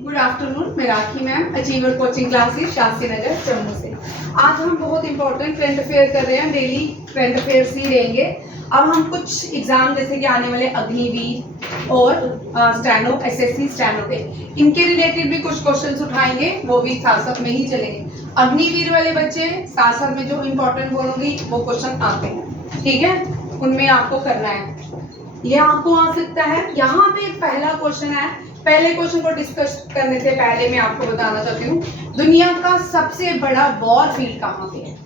Good afternoon, मैं Rakhi ma'am, achiever coaching classes Shastri Nagar Jammu से। आज हम बहुत इंपॉर्टेंट करंट अफेयर कर रहे हैं, डेली करंट अफेयर्स ही रहेंगे। अब हम कुछ एग्जाम जैसे कि आने वाले अग्निवीर और स्टैनो एसएससी स्टैनो के इनके रिलेटेड भी कुछ क्वेश्चंस उठाएंगे, वो भी साथ साथ में ही चलेंगे। अग्निवीर वाले बच्चे साथ साथ में जो इम्पोर्टेंट बोलूंगी वो क्वेश्चन आते हैं, ठीक है, उनमें आपको करना है। ये आपको आ सकता है। यहाँ पे पहला क्वेश्चन है। पहले क्वेश्चन को डिस्कस करने से पहले मैं आपको बताना चाहती हूँ, दुनिया का सबसे बड़ा वॉर फील्ड कहाँ पे है?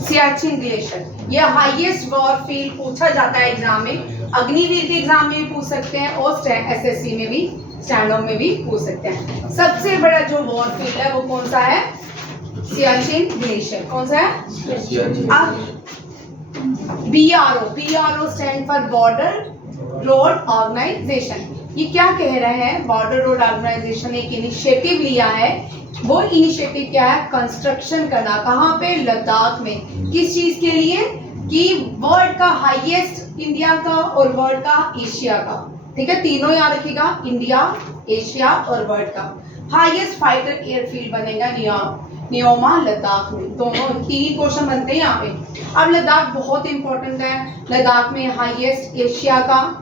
सियाचिन ग्लेशियर। ये हाईएस्ट वॉर फील्ड पूछा जाता है एग्जाम में। अग्निवीर के एग्जाम में भी पूछ सकते हैं और एसएससी में भी, स्टैंडो में भी पूछ सकते हैं। सबसे बड़ा जो वॉर फील्ड है वो कौन सा है? सियाचिन ग्लेशियर। कौन सा है? अब BRO stand for border road organisation. ये क्या कह रहे हैं? बॉर्डर रोड ऑर्गेनाइजेशन ने एक इनिशिएटिव लिया है। वो इनिशिएटिव क्या है? कंस्ट्रक्शन करना। कहाँ पे? लद्दाख में। किस चीज के लिए? कि वर्ल्ड का हाईएस्ट, इंडिया का और वर्ल्ड का, एशिया का, ठीक है, तीनों याद रखिएगा, इंडिया, एशिया और वर्ल्ड का हाईएस्ट फाइटर एयरफील्ड बनेगा नियोमा लद्दाख में। दोनों तीन क्वेश्चन बनते हैं यहाँ पे। अब लद्दाख बहुत इंपॉर्टेंट है। लद्दाख में हाईएस्ट एशिया का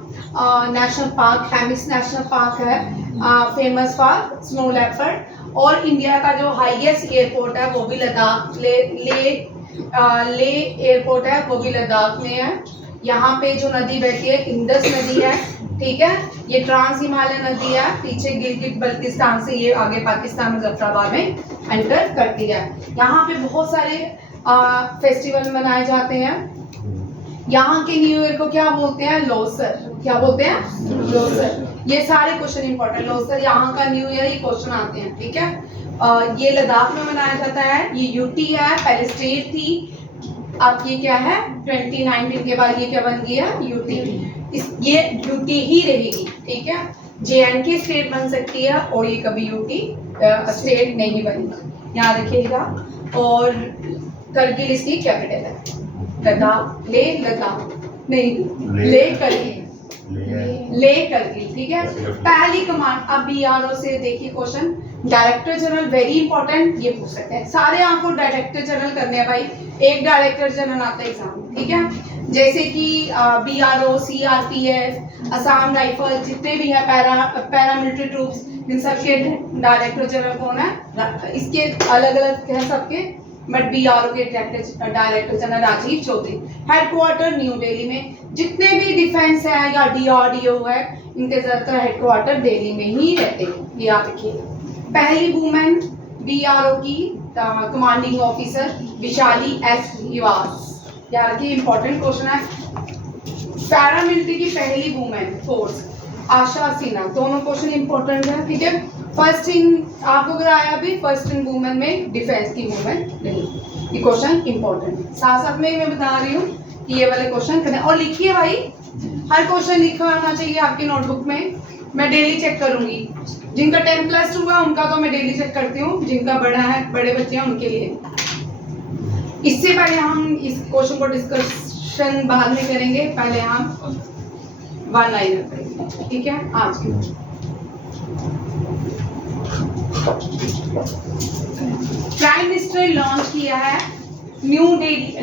national park, Hemis national park है, फेमस फॉर स्नो लेपर्ड। और इंडिया का जो हाईएस्ट एयरपोर्ट है वो भी लद्दाख, ले एयरपोर्ट है, वो भी लद्दाख में है। यहाँ पे जो नदी बहती है इंडस नदी है, ठीक है, ये ट्रांस हिमालय नदी है, पीछे गिलगित बल्तिस्तान से ये आगे पाकिस्तान मुजफ्फराबाद में एंटर करती है। यहाँ पे बहुत सारे फेस्टिवल मनाए जाते हैं। यहाँ के न्यू ईयर को क्या बोलते हैं? लोसर। क्या बोलते हैं? लोसर। ये सारे क्वेश्चन इंपॉर्टेंट। लोसर यहाँ का न्यू ईयर, ये क्वेश्चन आते हैं, ठीक है। ये लद्दाख में मनाया जाता है। ये यूटी है, पहले स्टेट थी, अब ये क्या है? 2019 के बाद ये क्या बन गया? यूटी। ये यूटी ही रहेगी, ठीक है। JNK स्टेट बन सकती है और ये कभी यूटी स्टेट नहीं बनेगी, याद रखिएगा। और करगिल इसकी कैपिटल है। लद्दाख, लद्दाख नहीं, ले करगिल, ठीक है। पहली कमांड। अब BRO से देखिए question, director general, very important, ये पूछ सकते हैं। सारे आपको डायरेक्टर जनरल करने हैं भाई, एक डायरेक्टर जनरल आता है एग्जाम, ठीक है। जैसे कि BRO, CRPF, असम राइफल, जितने भी है पैरामिलिट्री ट्रूप्स, इन सबके डायरेक्टर जनरल कौन है? इसके अलग अलग है सबके, बट BRO के director general Rajiv Chaudhary. Headquarter New Delhi में। जितने भी डिफेंस है या DRDO है, इनके ज्यादातर हेडक्वार्टर दिल्ली में ही रहते हैं, ये याद रखिएगा। पहली वुमेन BRO की कमांडिंग ऑफिसर विशाली S निवास, याद रखिए, इंपॉर्टेंट क्वेश्चन है। पैरामिलिट्री की पहली वुमेन फोर्स आशा सिन्हा। दोनों क्वेश्चन इंपॉर्टेंट है, ठीक है। फर्स्ट इन आपको अगर आया भी, फर्स्ट इन वुमेन में डिफेंस की वुमेन नहीं, ये क्वेश्चन इंपॉर्टेंट है। साथ साथ में मैं बता रही हूँ कि ये वाले क्वेश्चन करने। और लिखिए भाई, हर क्वेश्चन लिखा होना चाहिए आपकी नोटबुक में। मैं डेली चेक करूंगी। जिनका 10+2 है उनका तो मैं डेली चेक करती हूँ, जिनका बड़ा है, बड़े बच्चे हैं, उनके लिए। इससे पहले हम इस क्वेश्चन को डिस्कशन बाद में करेंगे, पहले हम वन लाइनर करेंगे, ठीक है। आज की प्राइम मिनिस्टर ने लॉन्च किया है न्यू दिल्ली,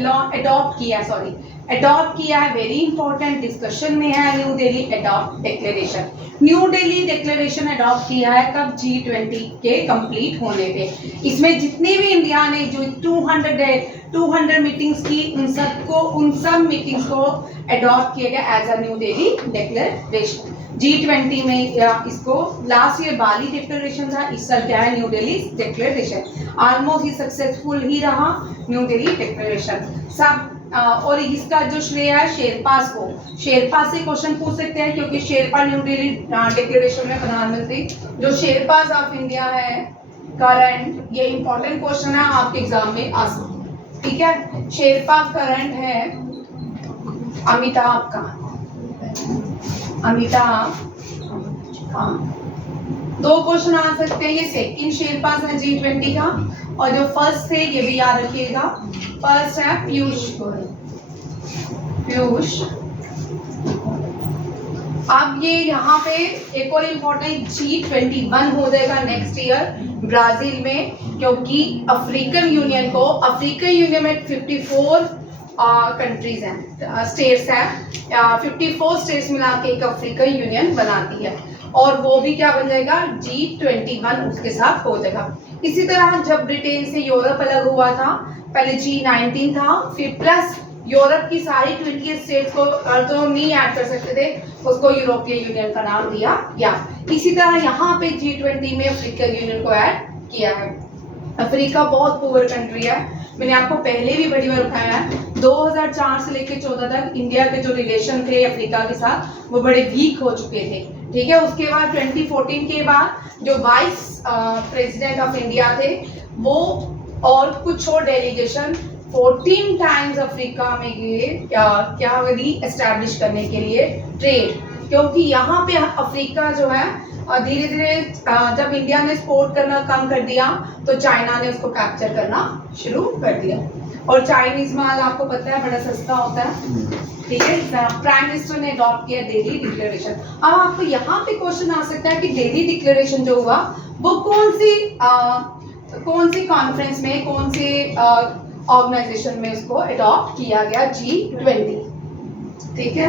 अडॉप्ट किया है, वेरी इंपॉर्टेंट डिस्कशन में है। New Delhi adopt declaration. New Delhi declaration adopt किया है कब? G20 के कंप्लीट होने पे। इसमें जितने भी इंडिया ने जो 200 मीटिंग्स की, उन सब मीटिंग्स को अडॉप्ट किया गया as a New Delhi declaration. G20 में इसको लास्ट ईयर बाली डिक्लेरेशन था, इस साल क्या है? New Delhi declaration. ऑलमोस्ट ही सक्सेसफुल ही रहा न्यू दिल्ली डिक्लेरेशन सब। और इसका जो श्रेय है शेरपास को, शेरपा से क्वेश्चन पूछ सकते हैं, क्योंकि शेरपा न्यू दिल्ली डिक्लेरेशन में प्रधानमंत्री जो शेरपास ऑफ इंडिया है करंट, ये इंपॉर्टेंट क्वेश्चन है आपके एग्जाम में आ सकता है, ठीक है। शेरपा करंट है अमिताभ कांत। दो क्वेश्चन आ सकते हैं। ये सेकंड शेरपास है G20 का, और जो फर्स्ट थे ये भी याद रखिएगा। फर्स्ट है पीयूष गोयल। अब ये यहाँ पे एक और इम्पोर्टेंट G21 हो जाएगा नेक्स्ट ईयर ब्राजील में, क्योंकि अफ्रीकन यूनियन में 54 कंट्रीज हैं, स्टेट्स हैं, 54 स्टेट्स मिला के एक अफ्रीकन यूनियन बनाती है, और वो भी क्या बन जाएगा G21 उसके साथ हो जाएगा। इसी तरह जब ब्रिटेन से यूरोप अलग हुआ था, पहले G19 था, फिर प्लस यूरोप की सारी 28 स्टेट्स को जो नहीं ऐड कर सकते थे उसको यूरोपियन यूनियन का नाम दिया गया। इसी तरह यहाँ पे G20 में अफ्रीकन यूनियन को ऐड किया है। अफ्रीका बहुत पुअर कंट्री है, मैंने आपको पहले भी बड़ी बार बताया है। 2004 से लेकर 14 तक इंडिया के जो रिलेशन थे अफ्रीका के साथ वो बड़े वीक हो चुके थे, ठीक है। उसके बाद 2014 के बाद जो वाइस प्रेसिडेंट ऑफ इंडिया थे वो और कुछ और डेलीगेशन 14 टाइम्स अफ्रीका में गए क्या री एस्टैब्लिश करने के लिए ट्रेड, क्योंकि यहाँ पे अफ्रीका जो है धीरे धीरे जब इंडिया ने एक्सपोर्ट करना कम कर दिया तो चाइना ने उसको कैप्चर करना शुरू कर दिया, और चाइनीज माल आपको पता है बड़ा सस्ता होता है, ठीक है। प्राइम मिनिस्टर ने अडॉप्ट किया दिल्ली डिक्लेरेशन। अब आपको यहाँ पे क्वेश्चन आ सकता है कि दिल्ली डिक्लेरेशन जो हुआ वो कौन सी कॉन्फ्रेंस में, कौन सी ऑर्गेनाइजेशन में उसको अडॉप्ट किया गया, G20, ठीक है।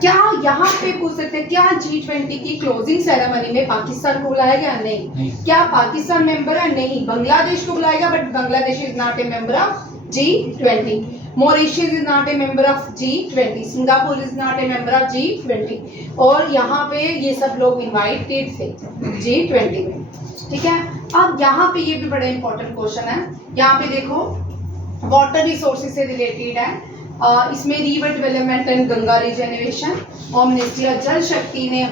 क्या यहाँ पे पूछ सकते हैं क्या G20 की क्लोजिंग सेरेमनी में पाकिस्तान को बुलाएगा? नहीं। क्या पाकिस्तान मेंबर है? नहीं। बांग्लादेश को बुलाएगा, but Bangladesh is not a member of G20। Mauritius is not a member of G20। Singapore is not a member of G20। और यहाँ पे ये सब लोग इनवाइटेड थे G20 में, ठीक है। अब यहाँ पे ये भी बड़ा इंपॉर्टेंट क्वेश्चन है, यहाँ पे देखो वाटर रिसोर्सेज से रिलेटेड है। इसमें river development and Ganga regeneration और मिनिस्ट्री ऑफ जल शक्ति ने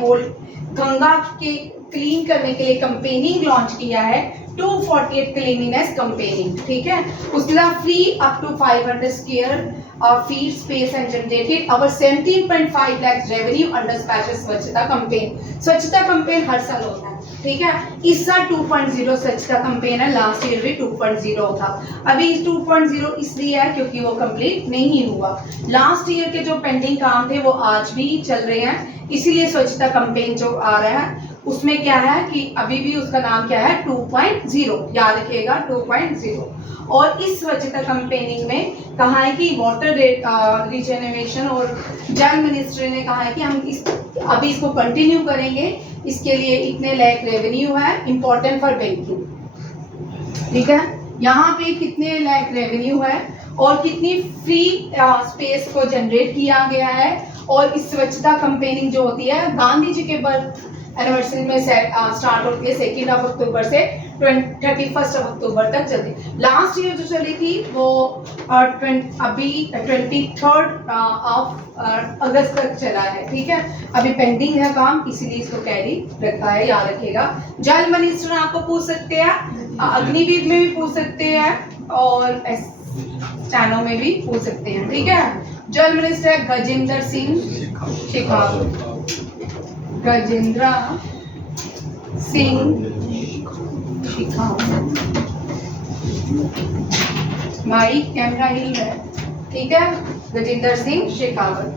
गंगा के क्लीन करने के लिए कंपेनिंग लॉन्च किया है, 248 क्लीनिनेस कंपेनिंग, ठीक है। उसके बाद free up to 500 square feet space and generated our 17.5 lakh revenue under special Swachhata campaign. Swachhata campaign हर साल होता है, ठीक है। इस साल 2.0 स्वच्छता कंपेन है, लास्ट ईयर भी 2.0 था। अभी 2.0 इसलिए है क्योंकि वो कंप्लीट नहीं हुआ। लास्ट ईयर के जो पेंडिंग काम थे वो आज भी चल रहे हैं, इसीलिए स्वच्छता कंपेन जो आ रहा है उसमें क्या है कि अभी भी उसका नाम क्या है 2.0, याद रखिएगा 2.0। और इस स्वच्छता कंपेनिंग में कहा है कि वाटर रिजेनरेशन और जल मिनिस्ट्री ने कहा है कि हम अभी इसको कंटिन्यू करेंगे, इसके लिए इतने लाख रेवेन्यू है इम्पोर्टेंट फॉर बैंकिंग, ठीक है। यहाँ पे कितने लाख रेवेन्यू है और कितनी फ्री स्पेस को जनरेट किया गया है। और इस स्वच्छता कंपेनिंग जो होती है गांधी जी के बर्थ एनिवर्सरी में स्टार्ट होती है 2 अक्टूबर से 31 अक्टूबर तक चलती है। लास्ट ईयर जो चली थी वो अभी 23 अगस्त तक चला है, ठीक है। अभी पेंडिंग है काम, इसीलिए इसको कैरी रखा है, याद रखिएगा। जल मिनिस्टर आपको पूछ सकते हैं, अग्निवीर में भी पूछ सकते हैं और स्टैनो में भी पूछ सकते हैं, ठीक है। जल मिनिस्टर गजेंद्र सिंह शेखावत, गजेंद्र सिंह शेखावत। भाई कैमरा हिल है, ठीक है। गजेंद्र सिंह शेखावत।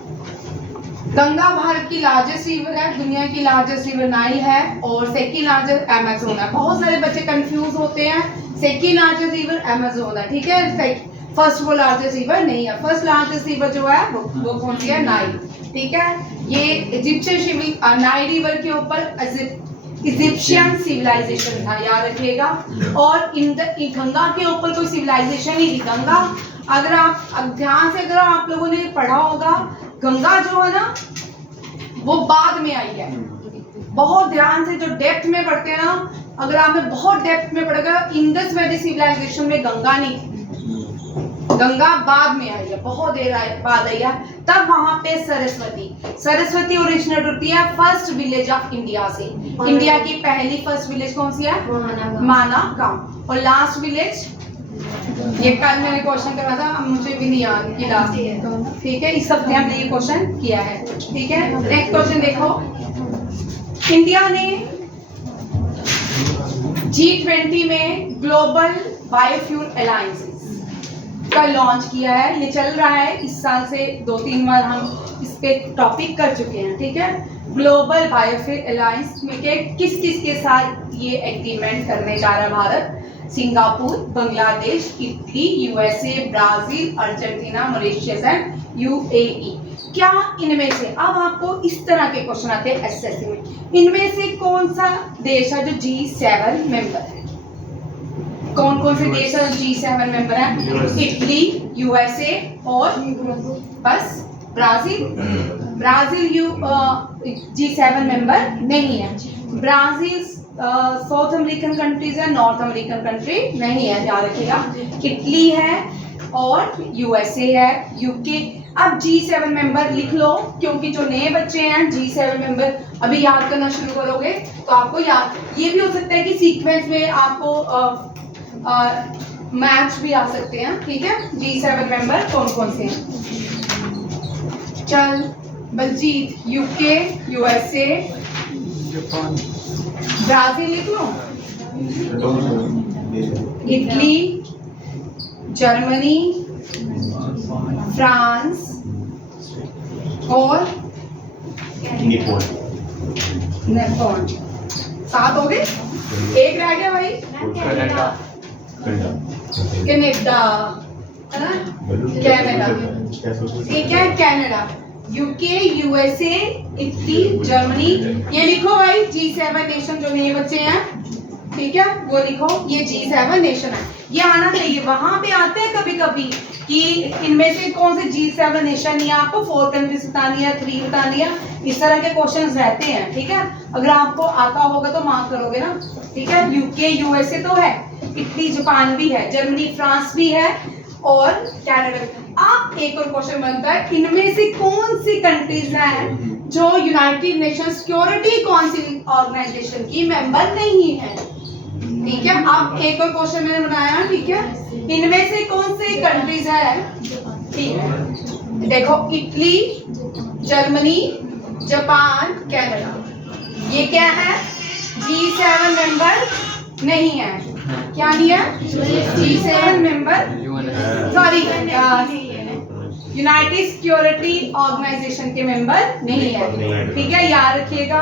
गंगा भारत की लार्जेस्ट रिवर है, दुनिया की लार्जेस्ट रिवर नाइल है, और सेकेंड लार्जेस्ट अमेज़न है। बहुत सारे बच्चे कंफ्यूज होते हैं, सेकेंड लार्जेस्ट रिवर अमेज़न है, ठीक है। फर्स्ट वो लार्जेस्ट रिवर नहीं है, फर्स्ट लार्जेस्ट रिवर जो है वो कौन सी है? नाइल, ठीक है। ये इजिप्शियन नाइल रिवर के ऊपर इजिप्शियन सिविलाइजेशन था, याद रखिएगा। और गंगा के ऊपर कोई सिविलाइजेशन नहीं थी। गंगा अगर आप ध्यान से अगर आप लोगों ने पढ़ा होगा, गंगा जो है ना वो बाद में आई है। बहुत ध्यान से जो डेप्थ में पढ़ते हैं ना, अगर आपने बहुत डेप्थ में पढ़ेगा, इंडस वैली सिविलाइजेशन में गंगा नहीं थी, गंगा बाद में आई है, बहुत देर बाद आई है। तब वहां पे सरस्वती ओरिजिनेट होती है फर्स्ट विलेज ऑफ इंडिया से। इंडिया की पहली फर्स्ट विलेज कौन सी है? माना गांव। और लास्ट विलेज, ये कल मैंने क्वेश्चन करा था, मुझे भी नहीं याद कि लास्ट, ठीक है। इस हफ्ते हमने ये क्वेश्चन किया है, ठीक है। नेक्स्ट क्वेश्चन देखो, इंडिया ने G20 में ग्लोबल बायोफ्यूल अलायंसेस का लॉन्च किया है। ये चल रहा है इस साल से 2-3 बार हम इस पे टॉपिक कर चुके हैं, ठीक है। ग्लोबल बायोफिल अलायंस में के किस किस के साथ ये एग्रीमेंट करने जा रहा है Bharat? Singapore, Bangladesh, Italy, USA, Brazil, Argentina, Mauritius and UAE. क्या इनमें से, अब आपको इस तरह के क्वेश्चन आते हैं एसएससी में, इनमें से कौन सा देश है जो G7 मेंबर है? कौन कौन से देश है G7 मेंबर है? इटली, यूएसए और बस ब्राजील। ब्राजील G7 मेंबर नहीं है। ब्राजील साउथ अमेरिकन कंट्रीज है, नॉर्थ अमेरिकन कंट्री नहीं है, याद रखिएगा। इटली है और यूएसए है, यूके। अब G7 मेंबर लिख लो, क्योंकि जो नए बच्चे हैं G7 मेंबर अभी याद करना शुरू करोगे तो आपको याद, ये भी हो सकता है कि सीक्वेंस में आपको मैच भी आ सकते हैं, ठीक है। G7 मेंबर कौन कौन से हैं? चल Baljeet, UK, USA, Japan, Brazil लिख लो, इटली, जर्मनी, फ्रांस और नेपाल। नेपाल। 7 हो गए, एक रह गया भाई, कनाडा, कनाडा है ना, कनाडा। ये क्या है? Canada, UK, USA, Italy, Germany. ये लिखो भाई G7 नेशन, जो नए बच्चे हैं, ठीक है, वो लिखो, ये G7 नेशन है। ये आना चाहिए। वहां पे आते हैं कभी कभी कि इनमें से कौन से G7 नेशन, या आपको 4 कंट्रीज बतानी है, 3 बतानी है, इस तरह के क्वेश्चंस रहते हैं, ठीक है। अगर आपको आता होगा तो मार्क करोगे ना, ठीक है। यूके, यूएसए तो है, इटली, जापान भी है, जर्मनी, फ्रांस भी है और कनाडा। अब एक और क्वेश्चन बनता है, इनमें से कौन सी कंट्रीज हैं जो United Nation Security Council organisation की मेंबर नहीं है, ठीक है। अब एक और क्वेश्चन मैंने बनाया, ठीक है, इनमें से कौन से कंट्रीज है, ठीक है। देखो, इटली, जर्मनी, जापान, कनाडा, ये क्या है? G7 मेंबर नहीं है। क्या नहीं है? G7 member, sorry, United Security Organisation के मेंबर नहीं है, ठीक है, याद रखिएगा।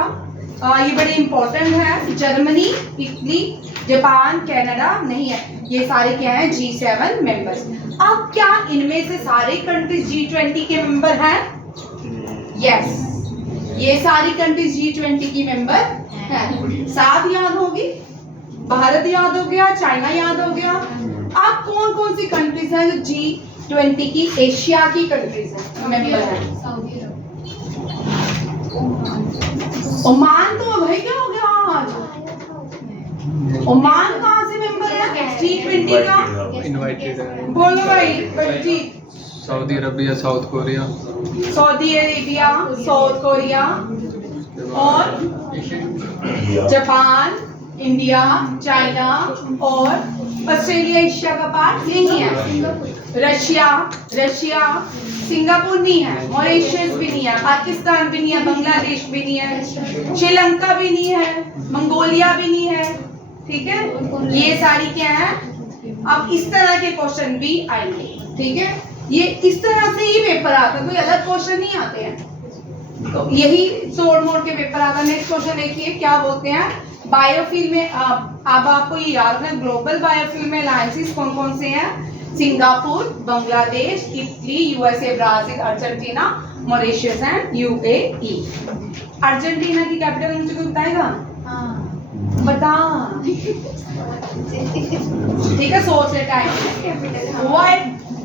ये बड़ी इंपॉर्टेंट है। जर्मनी, इटली, जापान, कनाडा नहीं है, ये सारे क्या है? G7 members. अब क्या इनमें से सारे कंट्रीज G20 के मेंबर हैं? यस, ये सारी कंट्रीज G20 की मेंबर हैं। 7 याद होगी, भारत याद हो गया, चाइना याद हो गया। अब कौन कौन सी कंट्रीज हैं जो G20 की एशिया की कंट्रीज हैं, मेंबर हैं? ओमान तो भाई क्या हो गया आज? ओमान कहाँ से मेंबर है G20 का? इनवाइटेड है। बोलो भाई Baljeet. Saudi Arabia, South Korea, Saudi Arabia, South Korea और जापान, इंडिया, चाइना और ऑस्ट्रेलिया एशिया का पार्ट नहीं है। रशिया, सिंगापुर नहीं है, मॉरिशस भी नहीं है, पाकिस्तान भी नहीं है, बांग्लादेश भी नहीं है, श्रीलंका भी नहीं है, मंगोलिया भी नहीं है, ठीक है। ये सारी क्या है? अब इस तरह के क्वेश्चन भी आएंगे, ठीक है। ये इस तरह से ही पेपर आता है, कोई अलग क्वेश्चन नहीं आते हैं, तो यही तोड़ मोड़ के पेपर आता है। नेक्स्ट क्वेश्चन देखिए, क्या बोलते हैं? बायोफिल में अब आपको ये याद रखना, ग्लोबल बायोफिल में अलायंसेस कौन कौन से हैं? Singapore, Bangladesh, Italy, USA, Brazil, Argentina, Mauritius and UAE. Argentina की कैपिटल मुझे कोई बताएगा? बता, ठीक है, सोच ले टाइम।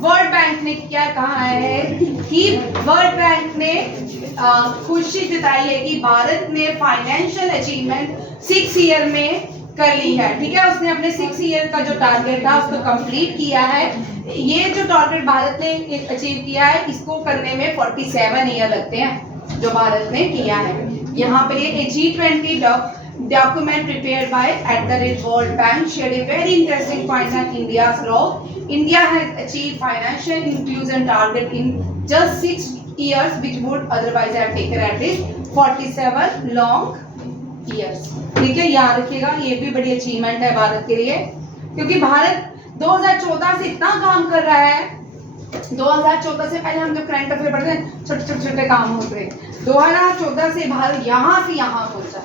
वर्ल्ड बैंक ने क्या कहा है कि वर्ल्ड बैंक ने खुशी जताई है कि भारत ने फाइनेंशियल अचीवमेंट 6 ईयर में कर ली है, ठीक है। उसने अपने 6 ईयर का जो टारगेट था उसको कंप्लीट किया है। ये जो टारगेट भारत ने अचीव किया है, इसको करने में 47 ईयर लगते हैं जो भारत ने किया है। यहाँ पे ये G20 document prepared by @World Bank shared a very interesting point on India's role. India has achieved financial inclusion target in just 6 years, which would otherwise have taken at least 47 long years. ठीक है, याद रखिएगा, ये भी बड़ी achievement है भारत के लिए, क्योंकि भारत 2014 से इतना काम कर रहा है। 2014 से पहले हम जो करंट अफेयर पढ़ते हैं छोटे काम होते हैं, 2014 से भारत यहाँ से यहाँ पहुंचा,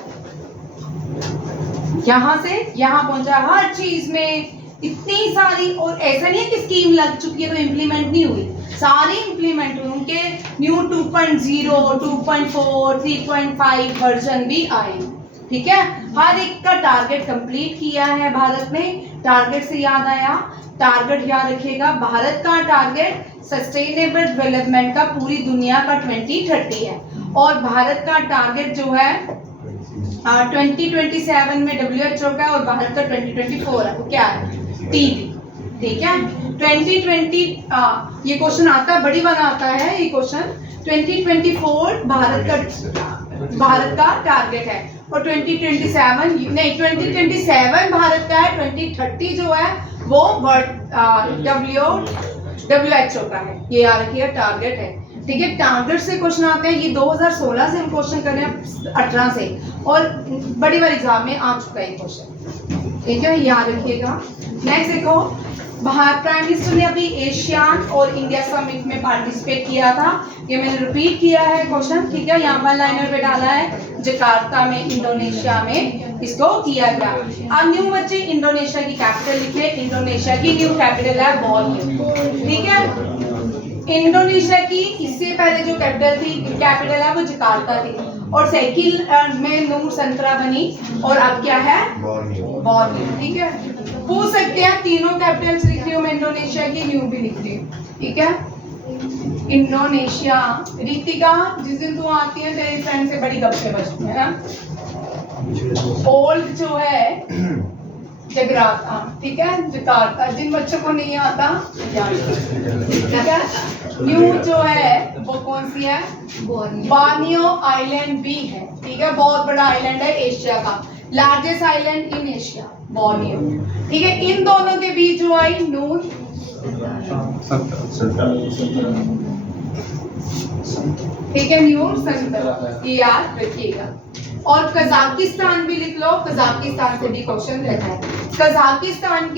यहाँ से यहाँ पहुंचा। हर चीज में इतनी सारी, और ऐसा नहीं है कि स्कीम लग चुकी है तो इम्प्लीमेंट नहीं हुई, सारी इम्प्लीमेंट हुई। उनके न्यू 2.0, 2.4, 3.5 वर्जन भी आए, ठीक है। हर एक का टारगेट कंप्लीट किया है भारत ने। टारगेट से याद आया, टारगेट याद रखिएगा, भारत का टारगेट सस्टेनेबल डेवलपमेंट का पूरी दुनिया का 2030 है, और भारत का टारगेट जो है 2027 में WHO का है, और भारत का 2024 है। वो क्या है? TB, ठीक है। 2020 ये क्वेश्चन आता है, बड़ी बार आता है ये क्वेश्चन। 2024 भारत का टारगेट है, और 2027 नहीं, 2027 भारत का है, 2030 जो है वो WHO का है। ये याद रखिए, टारगेट है, ठीक है। टारगेट से क्वेश्चन आते हैं, ये 2016 से हम क्वेश्चन कर रहे हैं, 18 से, और बड़ी बार एग्जाम में आ चुका है क्वेश्चन, ठीक है, याद रखिएगा। नेक्स्ट देखो, भारत प्राइम मिनिस्टर ने अभी एशियान और इंडिया समिट में पार्टिसिपेट किया था। ये मैंने रिपीट किया है क्वेश्चन, ठीक है। यहाँ पर लाइनर पे डाला है, जकार्ता में इंडोनेशिया में इसको किया गया। अब न्यू बच्चे इंडोनेशिया की कैपिटल लिखे। इंडोनेशिया की न्यू कैपिटल है बोर्नियो, ठीक है। इंडोनेशिया की इससे पहले जो कैपिटल है वो जकार्ता थी, और सेकंड में नूर संतरा बनी, और अब क्या है? बोर्नियो, ठीक है। पूछ सकते हैं, तीनों कैपिटल्स लिख रही हूँ मैं, इंडोनेशिया की न्यू भी लिख रही हूँ, ठीक है। इंडोनेशिया, रितिका जिस दिन तू आती है तेरी फ्रेंड से बड़ी गप्पे बजती है ना। ओल्ड जो है जगराता, ठीक है, जकार्ता, जिन बच्चों को नहीं आता, ठीक है। न्यू जो है वो कौन सी है? बोर्नियो आइलैंड भी है, ठीक है, बहुत बड़ा आइलैंड है एशिया का, largest island in Asia, Borneo, ठीक है। इन दोनों के बीच जो आई नूर ठीक है, न्यू संतरा, ये याद रखिएगा। और कजाकिस्तान भी लिख लो, कजाकिस्तान से भी क्वेश्चन रहता है। कजाकिस्तान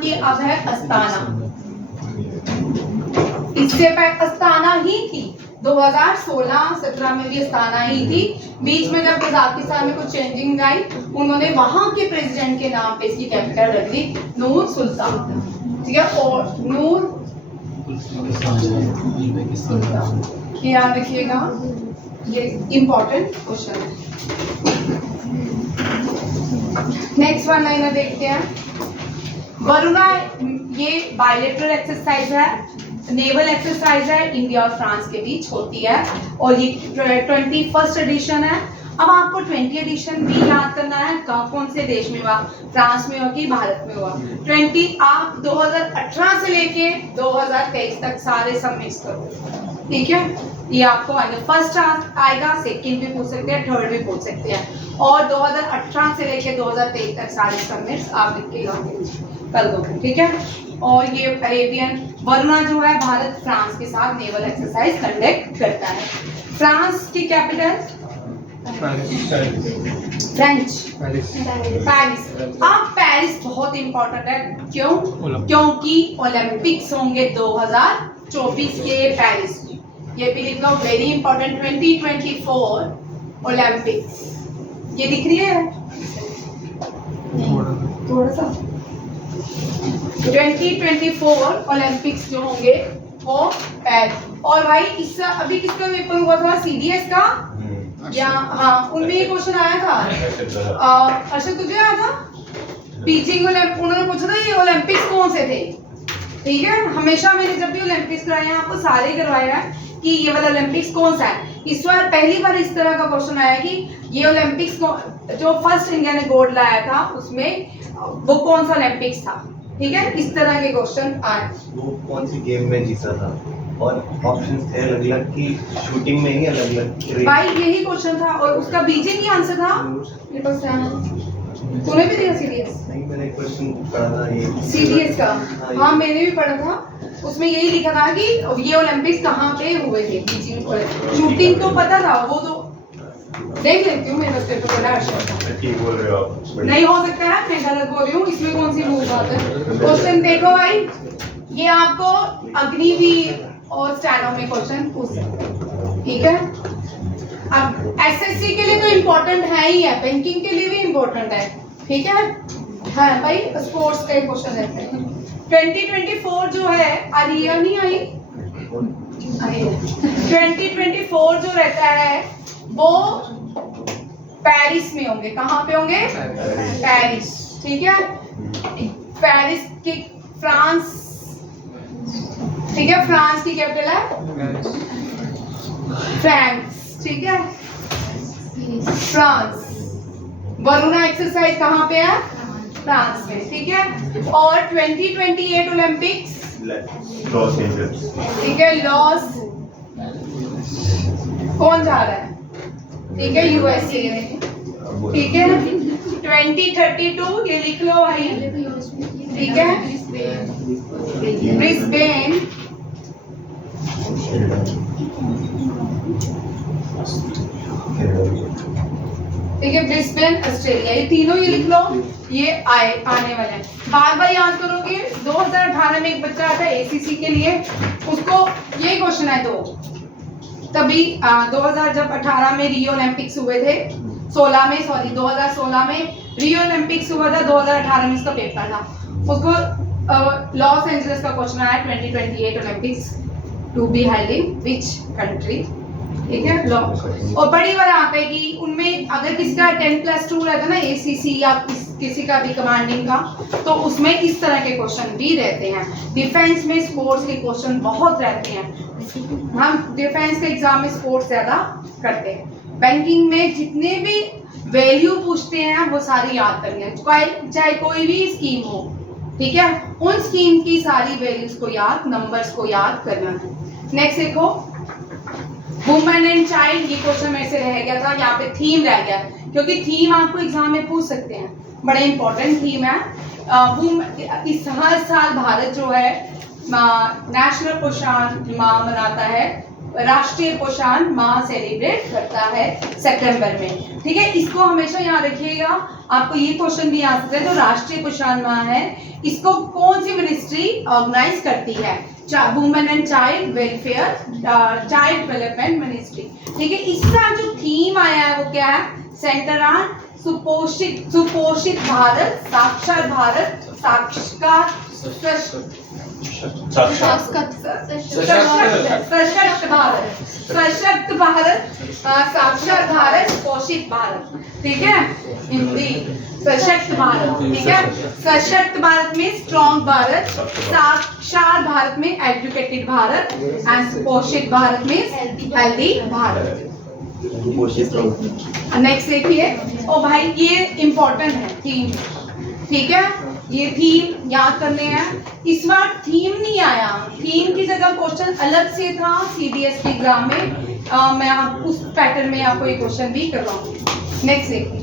की अब है अस्ताना। इससे पहले अस्ताना ही थी, 2016-17 में भी अस्ताना ही थी। बीच में जब कजाकिस्तान में कुछ चेंजिंग आई, उन्होंने वहां के प्रेसिडेंट के नाम पे इसकी कैपिटल रख दी नूर सुल्तान, ठीक है। और नूर याद रखिएगा, ये इंपॉर्टेंट क्वेश्चन है। नेक्स्ट वन लाइनर देखते हैं। वरुणा, ये बायलेटरल एक्सरसाइज है, नेवल एक्सरसाइज है, इंडिया और फ्रांस के बीच होती है, और ये 21st एडिशन है। अब आपको 20 एडिशन भी याद करना है, कौन से देश में हुआ, फ्रांस में हुआ कि भारत में हुआ। 20 आप 2018 से लेके 2023 तक सारे सब मिक्स करो, ठीक है। ये आपको आएगा, फर्स्ट आएगा, सेकंड भी पूछ सकते हैं, थर्ड भी पूछ सकते हैं, और 2018 से लेके 2023 तक सारे सबमिट्स आप लिख के कर दो, ठीक है। और ये अरेबियन, वरुणा जो है भारत फ्रांस के साथ नेवल एक्सरसाइज कंडक्ट करता है। फ्रांस की कैपिटल फ्रेंच, पेरिस। अब पेरिस बहुत इंपॉर्टेंट है, क्यों? क्योंकि ओलंपिक्स होंगे 2024 के पेरिस, ये भी लिख लो, वेरी इंपॉर्टेंट। 2024 ओलंपिक्स, ये दिख रही है थोड़ा सा। 2024 ओलंपिक्स जो होंगे वो पेरिस। और भाई इससे अभी किसका पेपर हुआ था? CDS का, या हाँ, उनमें ये क्वेश्चन आया था। अच्छा, तुझे आया था? बीजिंग उन्होंने पूछा था ये ओलंपिक्स कौन से थे, ठीक है। हमेशा मैंने जब भी ओलंपिक्स कराए हैं आपको सारे करवाया है कि ये वाला ओलंपिक्स कौन सा है। इस बार पहली बार इस तरह का क्वेश्चन आया कि ये ओलंपिक्स जो फर्स्ट इंडिया ने गोल्ड लाया था उसमें वो कौन सा ओलंपिक्स था, ठीक है। इस तरह के क्वेश्चन आए। वो कौन सी गेम में जीता था, और ऑप्शंस थे अलग अलग की, शूटिंग में ही अलग अलग। भाई यही क्वेश्चन था, और उसका बीजिंग ही आंसर था। मेरे पास तूने भी दिया CDS? नहीं, मैंने एक क्वेश्चन पढ़ा था ये CDS का, हाँ मैंने भी पढ़ा था। उसमें यही लिखा था कि ये ओलंपिक्स कहाँ पे हुए थे। बीजिंग, शूटिंग तो पता था, वो तो देख लेती हूँ, मेरे पेपर बड़ा अच्छा था। ठीक बोल रहे हो आप। नहीं हो सकता है मैं गलत बोल रही हूँ, इसमें कौन सी भूल बात है। क्वेश्चन देखो भाई, ये आपको अग्निवीर और स्टैनो में क्वेश्चन पूछ सकते हैं, ठीक है। अब एसएससी के लिए तो इम्पोर्टेंट है ही है, बैंकिंग के लिए भी इम्पोर्टेंट है, ठीक है। हाँ भाई, स्पोर्ट्स के क्वेश्चन रहते हैं। 2024 जो है, आरिया नहीं आई, 2024 जो रहता है वो पेरिस में होंगे। कहाँ पे होंगे? पेरिस, ठीक है। पेरिस की फ्रांस, ठीक है, फ्रांस की कैपिटल है फ्रांस, ठीक है, फ्रांस। वरुणा एक्सरसाइज कहाँ पे है? फ्रांस में, ठीक है। और 2028 ओलंपिक्स लॉस एंजल्स, ठीक है, लॉस, कौन जा रहा है? ठीक है, यूएसए में, ठीक है। 2032 ये लिख लो भाई, ठीक है, ब्रिस्बेन, ठीक है, ब्रिस्बेन ऑस्ट्रेलिया, ये तीनों ये लिख लो, ये आने वाले हैं। बार बार याद करोगे। 2018 में एक बच्चा आता है एसीसी के लिए, उसको ये क्वेश्चन है दो, तभी 2018 में रियो ओलंपिक्स हुए थे, 2016 में रियो ओलंपिक्स हुआ था, 2018 में इसका पेपर था। उसको लॉस एंजलिस का क्वेश्चन आया 2028 Olympics to be held in which country, ठीक है, लॉ। और बड़ी बार आता है कि उनमें अगर किसी का 10+2 रहता है ना एसीसी या किसी का भी कमांडिंग का, तो उसमें इस तरह के क्वेश्चन भी रहते हैं। डिफेंस में स्पोर्ट्स के क्वेश्चन बहुत रहते हैं, हम डिफेंस के एग्जाम में स्पोर्ट्स ज्यादा करते हैं। बैंकिंग में जितने भी वैल्यू पूछते हैं वो सारी याद करनी है, चाहे कोई भी स्कीम हो, ठीक है, उन स्कीम की सारी वैल्यूज को याद, नंबर्स को याद करना है। नेक्स्ट देखो, वुमेन एंड चाइल्ड, ये क्वेश्चन मेरे से रह गया था, यहाँ पे थीम रह गया, क्योंकि थीम आपको एग्जाम में पूछ सकते हैं, बड़े इंपॉर्टेंट थीम है। इस हर साल भारत जो है नेशनल पोषण माह मनाता है, राष्ट्रीय पोषण माह सेलिब्रेट करता है सितंबर में, ठीक है। इसको हमेशा याद रखिएगा, आपको ये क्वेश्चन भी आ सकता है। जो राष्ट्रीय पोषण माह है, इसको कौन सी मिनिस्ट्री ऑर्गेनाइज करती है? Women and child welfare, child development ministry, ठीक है। इसका जो थीम आया है वो क्या है? सेंटर ऑन सुपोषित भारत, साक्षर भारत, सशक्त भारत, साक्षर भारत, पोषित भारत, ठीक है, हिंदी सशक्त भारत, ठीक है। सशक्त भारत में स्ट्रॉन्ग भारत, साक्षर भारत में एजुकेटेड भारत, एंड पोषित भारत में हेल्दी भारत। नेक्स्ट देखिए, ओ भाई ये इंपॉर्टेंट है थीम, ठीक है, ये थीम याद करने हैं। इस बार थीम नहीं आया, थीम की जगह क्वेश्चन अलग से था सीबीएस के एग्जाम में, मैं आप उस पैटर्न में आपको ये क्वेश्चन भी करवाऊंगी। नेक्स्ट देखिए,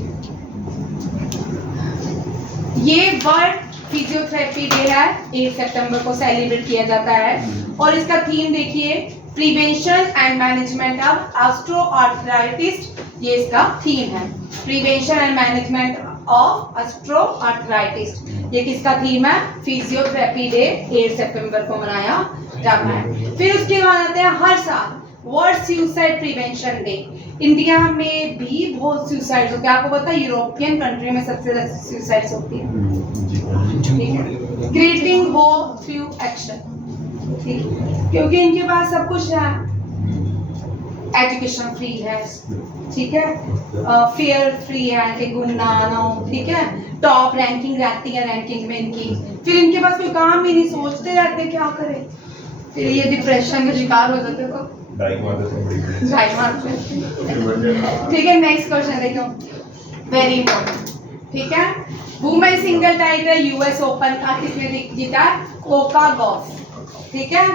ये वर्ल्ड फिजियोथेरेपी डे है, 1 सितंबर को सेलिब्रेट किया जाता है, और इसका थीम देखिए, prevention and management of osteoarthritis, ये इसका थीम है, prevention and management of osteoarthritis, ये किसका थीम है? फिजियोथेरेपी डे 1 सितंबर को मनाया जाता है। फिर उसके बाद आते हैं हर साल world suicide prevention day. India में भी बहुत सुसाइड्स होते हैं, आपको पता है यूरोपियन कंट्री में सबसे ज्यादा सुसाइड्स होती है, ठीक है। ग्रीटिंग हो थ्रू एक्शन, ठीक, क्योंकि इनके पास सब कुछ है, एजुकेशन फ्री है, ठीक है, फेयर फ्री है कि गुना ना हो, ठीक है, टॉप रैंकिंग रहती है रैंकिंग में इनकी। फिर इनके पास कोई काम भी नहीं, सोचते रहते क्या करें, फिर ये डिप्रेशन का शिकार हो जाते हैं, ठीक है। नेक्स्ट क्वेश्चन देखो, वेरी इंपॉर्टेंट, ठीक है। Women single title US open का किसने जीता है? कोका गॉफ, ठीक है,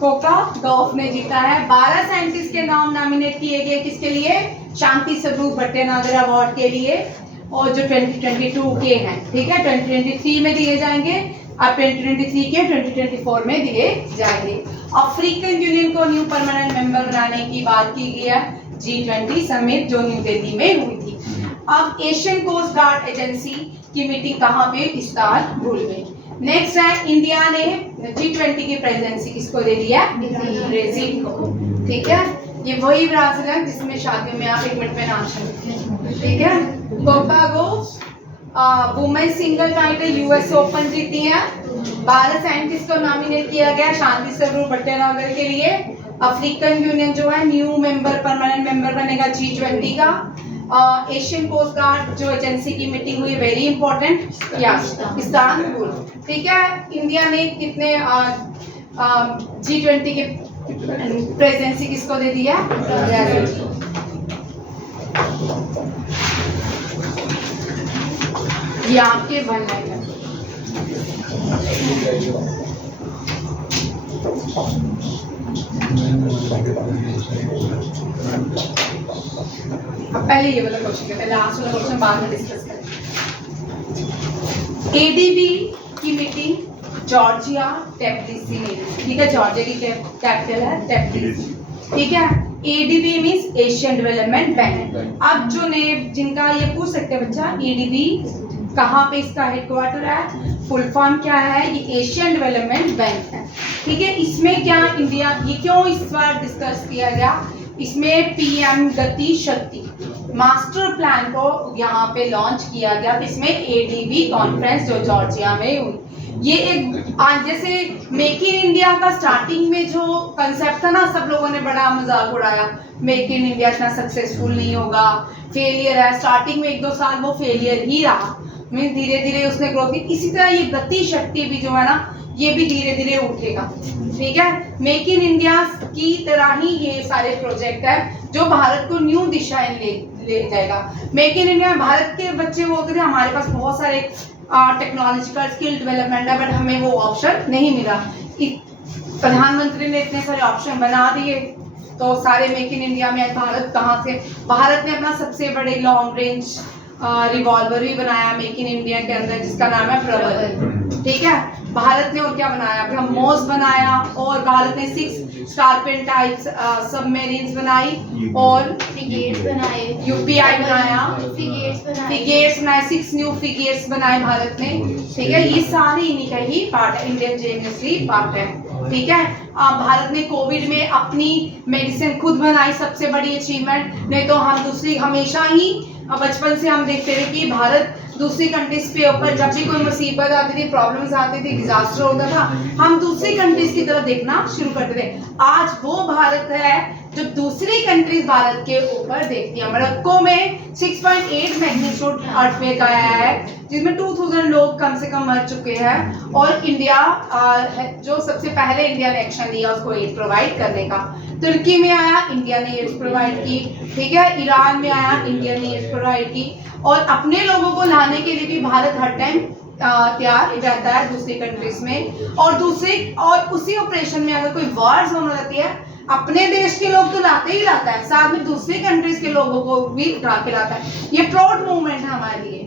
कोका गॉफ ने जीता है। 12 साइंटिस्ट के नाम नॉमिनेट किए गए, किसके लिए? शांति स्वरूप भट्टानागर अवार्ड के लिए, और जो 2022 के हैं, ठीक है, 2023 में दिए जाएंगे, अब 2023 के 2024 में दिए जाएंगे। अफ्रीकन यूनियन को न्यू परमानेंट मेंबर बनाने की बात की गई है, G20 समिट जो न्यू दिल्ली में हुई थी। अब एशियन कोस्ट गार्ड एजेंसी की मीटिंग कहाँ पे? इस्तांबुल में। नेक्स्ट है, इंडिया ने G20 की प्रेसिडेंसी किसको दे दिया? ब्राजील को। ठीक है, ये वही ब्राजील है जिसमें शादियों में आप 1 मिनट में नाच सकते हैं। ठीक है, Coco Gauff women single title US Open जीती है। 12 साइंटिस्ट को नॉमिनेट किया गया शांति स्वरूप भट्टारकर के लिए। अफ्रीकन यूनियन जो है न्यू मेंबर, परमानेंट मेंबर बनेगा G20 का। एशियन कोस्ट गार्ड जो एजेंसी की मीटिंग हुई, वेरी इंपॉर्टेंट, इस्तांबुल। ठीक है, इंडिया ने कितने G20 के प्रेसिडेंसी किसको दे दिया? ये आपके 1 लाइन। अब पहले ये वाला क्वेश्चन करते हैं, लास्ट वाला क्वेश्चन बाद में डिस्कस करें। एडीबी की मीटिंग जॉर्जिया टेब्लिसी में। ठीक है, जॉर्जिया की कैपिटल है टेब्लिसी। ठीक है, ADB means Asian development bank. अब जो ने जिनका ये पूछ सकते हैं बच्चा, एडीबी कहाँ पे इसका हेडक्वार्टर है, फुल फॉर्म क्या है? ये एशियन डेवलपमेंट बैंक है। ठीक है, इसमें क्या इंडिया, ये क्यों इस बार डिस्कस किया गया? इसमें पीएम गति शक्ति मास्टर प्लान को यहाँ पे लॉन्च किया गया। इसमें एडीबी कॉन्फ्रेंस जो जॉर्जिया में हुई, ये एक जैसे मेक इन इंडिया का स्टार्टिंग में जो कंसेप्ट था ना, सब लोगों ने बड़ा मजाक उड़ाया, मेक इन इंडिया इतना सक्सेसफुल नहीं होगा, फेलियर है। स्टार्टिंग में 1-2 साल वो फेलियर ही रहा, मीन्स धीरे धीरे उसने ग्रोथ की। इसी तरह ये गति शक्ति भी जो है ना, ये भी धीरे धीरे उठेगा। ठीक है, मेक इन इंडिया की तरह ही ये सारे प्रोजेक्ट है जो भारत को न्यू दिशा ले जाएगा। मेक इन इंडिया, भारत के बच्चे बोलते थे हमारे पास बहुत सारे टेक्नोलॉजिकल स्किल डेवलपमेंट है, बट हमें वो ऑप्शन नहीं मिला। प्रधानमंत्री ने इतने सारे ऑप्शन बना दिए, तो सारे मेक इन इंडिया में भारत कहाँ से? भारत ने अपना सबसे बड़े लॉन्ग रेंज रिवॉल्वर भी बनाया मेक इन इंडिया के अंदर, जिसका नाम है प्रबल। ठीक है, भारत ने और क्या बनाया? ब्रह्मोस बनाया, और भारत ने 6 स्कॉर्पियन टाइप्स सबमरीन्स बनाई, और फ्रिगेट्स बनाए, यूपीआई बनाया, फ्रिगेट्स बनाए, 6 न्यू फ्रिगेट्स बनाए भारत ने। ठीक है, ये सारे इन्हीं का ही पार्ट है, इंडियन जेनियसली पार्ट है। ठीक है, भारत ने कोविड में अपनी मेडिसिन खुद बनाई, सबसे बड़ी अचीवमेंट। नहीं तो हम दूसरी हमेशा ही बचपन से हम देखते रहे कि भारत दूसरी कंट्रीज पे ऊपर जब भी कोई मुसीबत आती थी, प्रॉब्लम्स आती थी, डिजास्टर होता था, हम दूसरी कंट्रीज की तरफ देखना शुरू करते थे। आज वो भारत है जो दूसरी कंट्रीज भारत के ऊपर देखती है। मोरक्को में 6.8 मैग्नीट्यूड अर्थक्वेक आया है, जिसमें 2000 लोग कम से कम मर चुके हैं, और इंडिया जो सबसे पहले इंडिया ने एक्शन लिया उसको एड प्रोवाइड करने का। तुर्की में आया, इंडिया ने एड प्रोवाइड की। ठीक है, ईरान में आया, इंडिया ने एड प्रोवाइड की। और अपने लोगों को लाने के लिए भी भारत हर टाइम तैयार रहता है दूसरी कंट्रीज में। और उसी ऑपरेशन में अगर कोई वॉर जोन हो जाती है, अपने देश के लोग तो लाते ही लाता है, साथ में दूसरी कंट्रीज के लोगों को भी उठा के लाता है। ये प्राउड मूवमेंट है हमारे लिए।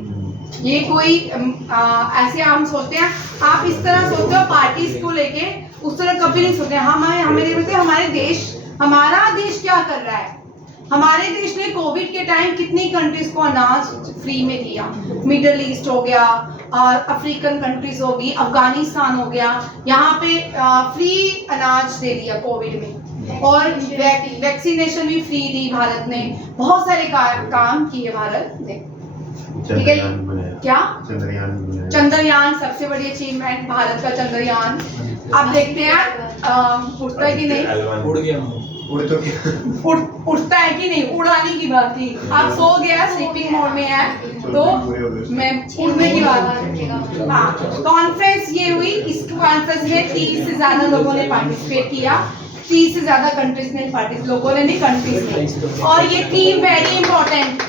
ये कोई ऐसे हम सोचते हैं, आप इस तरह सोचते हो पार्टीज को लेके, उस तरह कभी नहीं सोचते। हमारा देश क्या कर रहा है? हमारे देश ने कोविड के टाइम कितनी कंट्रीज को अनाज फ्री में दिया। मिडल ईस्ट हो गया, और अफ्रीकन कंट्रीज होगी, अफगानिस्तान हो गया, यहाँ पे फ्री अनाज दे दिया कोविड में, और वैक्सीनेशन भी फ्री दी भारत ने। बहुत सारे काम किए भारत ने। ठीक है, क्या चंद्रयान सबसे बड़ी अचीवमेंट भारत का, चंद्रयान। अब देखते हैं उड़ता है कि नहीं, उड़ गया, उठता है कि नहीं, उड़ाने की बात थी। अब सो गया, स्लीपिंग मोड में है, तो मैं उड़ने की बात। हाँ, कॉन्फ्रेंस ये हुई। इस कॉन्फ्रेंस में 30 से ज्यादा लोगों ने पार्टिसिपेट किया, 30 से ज्यादा कंट्रीज ने लोगों ने नहीं, कंट्रीज ने। और ये थीम वेरी इंपॉर्टेंट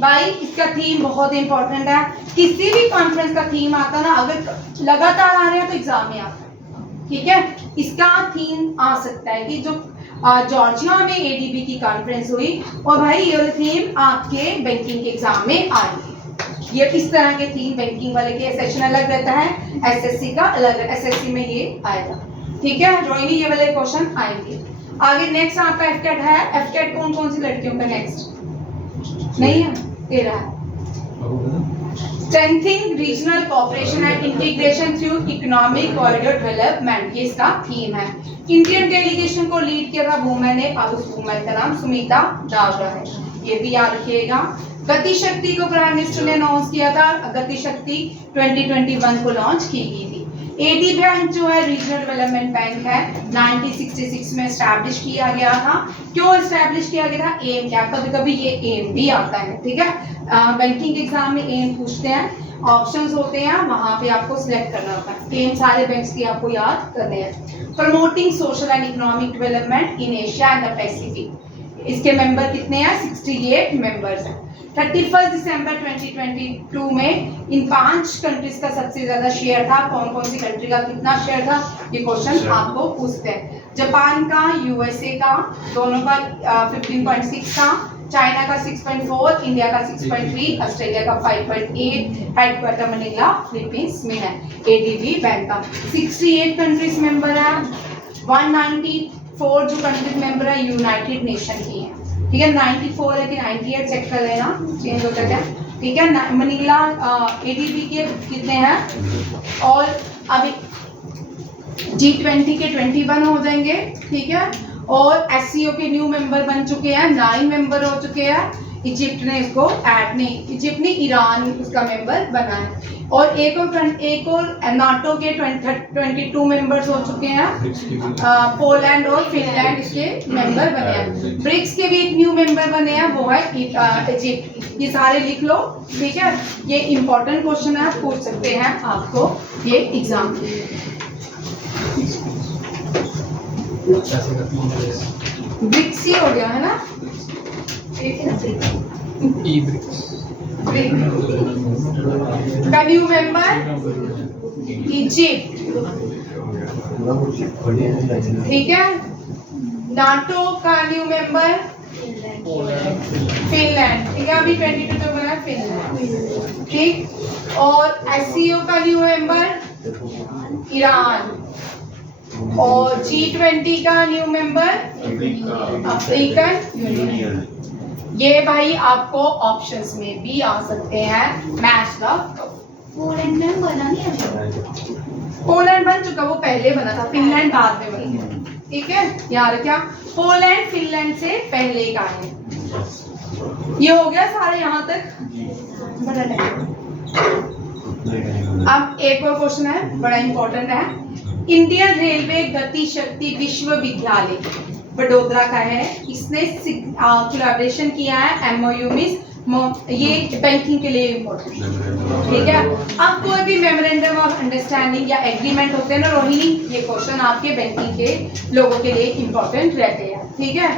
भाई, इसका थीम बहुत इंपॉर्टेंट है। किसी भी कॉन्फ्रेंस का थीम आता ना, अगर लगातार आ रहे हैं तो एग्जाम में आता है। ठीक है, इसका थीम आ सकता है कि जो जॉर्जिया में एडीबी की कॉन्फ्रेंस हुई, और भाई ये थीम आपके बैंकिंग के एग्जाम में आएगी। ये इस तरह के थीम बैंकिंग वाले के सेशन अलग रहता है, एसएससी का अलग है, एसएससी में ये आएगा। ठीक है, रोहिणी, ये वाले क्वेश्चन आएंगे। आगे नेक्स्ट आपका एफकेट है। एफकेट कौन कौन सी लड़कियों का नेक्स्ट नहीं है, तेरा है। Strengthening regional cooperation and integration through economic corridor development, ये इसका थीम है। इंडियन डेलीगेशन को लीड किया था वुमेन ने, अब उस वुमेन का नाम सुमिता डावरा है, ये भी याद रखिएगा। गति शक्ति को प्राइम मिनिस्टर ने अनाउंस किया था, गति शक्ति 2021 को लॉन्च की गई थी। एडी बैंक जो है रीजनल डेवलपमेंट बैंक है, 1966 में एस्टैब्लिश किया गया था। क्यों एस्टैब्लिश किया गया था? एम क्या, कभी कभी ये एम भी आता है, ठीक है। बैंकिंग एग्जाम में एम पूछते हैं, ऑप्शंस होते हैं, वहां पे आपको सिलेक्ट करना होता है। एम सारे बैंक्स की आपको याद करने हैं। Promoting social and economic development in Asia and the Pacific, इसके मेंबर कितने हैं? 68 मेंबर्स हैं। 31 दिसंबर 2022 में इन 5 कंट्रीज का सबसे ज्यादा शेयर था। कौन कौन सी कंट्री का कितना शेयर था, ये क्वेश्चन आपको पूछते हैं। जापान का, यूएसए का, दोनों का 15.6 था, चाइना का 6.4, इंडिया का 6.3, ऑस्ट्रेलिया का 5.8, हेडक्वार्टर मनीला फिलीपींस में है। एडीबी बैंक का 68 कंट्रीज मेंबर है। 194 जो कंट्रीज मेंबर है यूनाइटेड नेशन की है, ठीक है। 94 है कि 98 चेक कर लेना, चेंज होता है, ठीक है। मनीला एडीबी के कितने हैं? और अभी G20 के 21 हो जाएंगे, ठीक है। और एससीओ के न्यू मेंबर बन चुके हैं, 9 मेंबर हो चुके हैं। इजिप्ट ने इसको ऐड नहीं, इजिप्ट ने ईरान उसका मेंबर बना है। और एक और नाटो के 22 मेंबर्स हो चुके हैं। पोलैंड और फिनलैंड इसके मेंबर बने हैं। ब्रिक्स के भी एक न्यू मेंबर बने हैं, वो है इजिप्ट। ये सारे लिख लो, ठीक है। ये इंपॉर्टेंट क्वेश्चन है, पूछ सकते हैं आपको ये एग्जाम में। ब्रिक्स ही हो गया है ना, ई ब्रिक्स का न्यू मेंबर इजिप्ट, ठीक है। नाटो का न्यू मेंबर फिनलैंड, ठीक है। अभी 22 जो बना फिनलैंड, ठीक। और एससीओ का न्यू मेंबर ईरान। और G20 का न्यू मेंबर अफ्रीकन यूनियन। ये भाई आपको ऑप्शंस में भी आ सकते हैं। मैच द पोलैंड में बना नहीं अभी। पोलैंड बन चुका, वो पहले बना था, फिनलैंड बाद में बना, ठीक है। यार क्या, पोलैंड फिनलैंड से पहले का है। ये हो गया सारे यहाँ तक। अब एक और क्वेश्चन है, बड़ा इंपॉर्टेंट है। इंडियन रेलवे गति शक्ति विश्वविद्यालय वडोदरा का है, इसने कोलैबोरेशन किया है एमओयू में, ये बैंकिंग के लिए इम्पोर्टेंट, ठीक है। अब कोई भी मेमोरेंडम ऑफ अंडरस्टैंडिंग या एग्रीमेंट होते हैं ना रोहिणी, ये क्वेश्चन आपके बैंकिंग के लोगों के लिए इम्पोर्टेंट रहते हैं, ठीक है।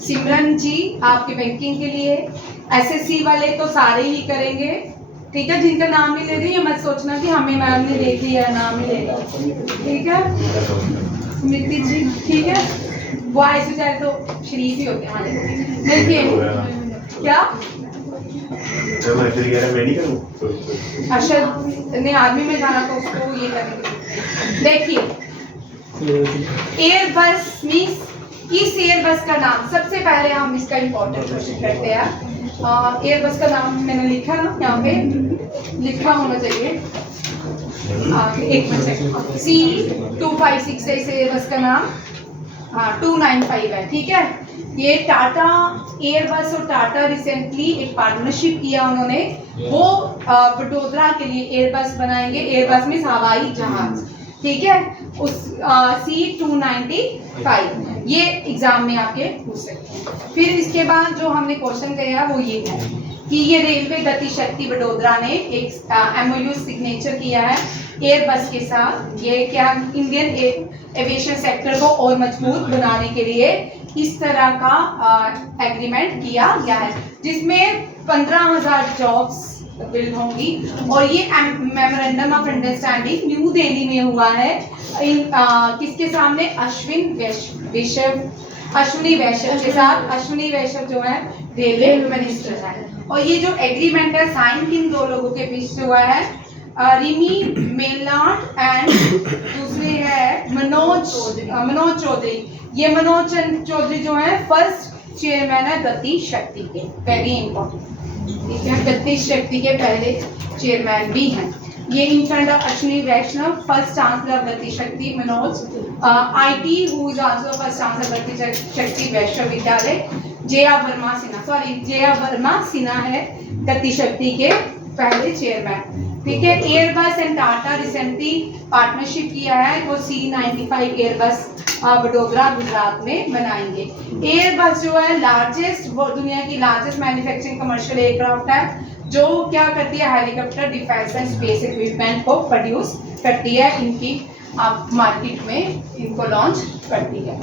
सिमरन जी आपके बैंकिंग के लिए, एसएससी वाले तो सारे ही करेंगे, ठीक है। जिनका नाम नहीं ले रही है मत सोचना कि हमें मैम ने देख लिया, नाम ही लेगा, ठीक है। स्मृति जी, ठीक है। वो ऐसे चाहे तो शरीफ ही होते हैं हमारे, देखिए क्या अरशद ने आर्मी में जाना तो उसको ये करेंगे। देखिए एयरबस मींस, इस एयरबस का नाम, सबसे पहले हम इसका इम्पोर्टेंट क्वेश्चन करते हैं। एयरबस का नाम मैंने लिखा ना, यहाँ पे लिखा होना चाहिए, एक मिनट। C256 है इस एयरबस का नाम, 295 है, ठीक है। ये टाटा एयरबस और टाटा रिसेंटली एक पार्टनरशिप किया उन्होंने, वो वडोदरा के लिए एयरबस बनाएंगे। एयरबस में हवाई जहाज, ठीक है। उस C295 ये एग्जाम में आपके पूछ सकते हैं। फिर इसके बाद जो हमने क्वेश्चन किया वो ये है कि ये रेलवे गति शक्ति वडोदरा ने एक एमओयू सिग्नेचर किया है एयरबस के साथ। ये क्या, इंडियन एविएशन सेक्टर को और मजबूत बनाने के लिए इस तरह का एग्रीमेंट किया गया है, जिसमें 15,000 जॉब्स बिल्ड होंगी। और ये memorandum of understanding new Delhi में हुआ है, किसके सामने, अश्विनी वैष्णव के साथ। अश्विनी वैष्णव जो है रेलवे मिनिस्टर है। और ये जो एग्रीमेंट है साइन किन दो लोगों के बीच हुआ है, रिमी मेलाट एंड दूसरे है मनोज चौधरी। ये मनोज चौधरी जो है फर्स्ट चेयरमैन है गति शक्ति के, वेरी इंपॉर्टेंट, ठीक है, गति शक्ति के पहले चेयरमैन भी हैं। ये in front of Ashwini Vaishnaw, first chancellor of Gati Shakti Manoj, IT who is also first chancellor Gati Shakti वैष्णव विद्यालय। जया वर्मा सिन्हा है गति शक्ति के पहले चेयरमैन, ठीक है। Airbus and Tata recently partnership किया है, वो C95 एयरबस वडोदरा गुजरात में बनाएंगे। एयरबस जो है लार्जेस्ट, वो दुनिया की लार्जेस्ट मैन्युफैक्चरिंग कमर्शियल एयरक्राफ्ट है, जो क्या करती है, helicopter, defence and space equipment को प्रोड्यूस करती है, इनकी आप मार्केट में इनको लॉन्च करती है।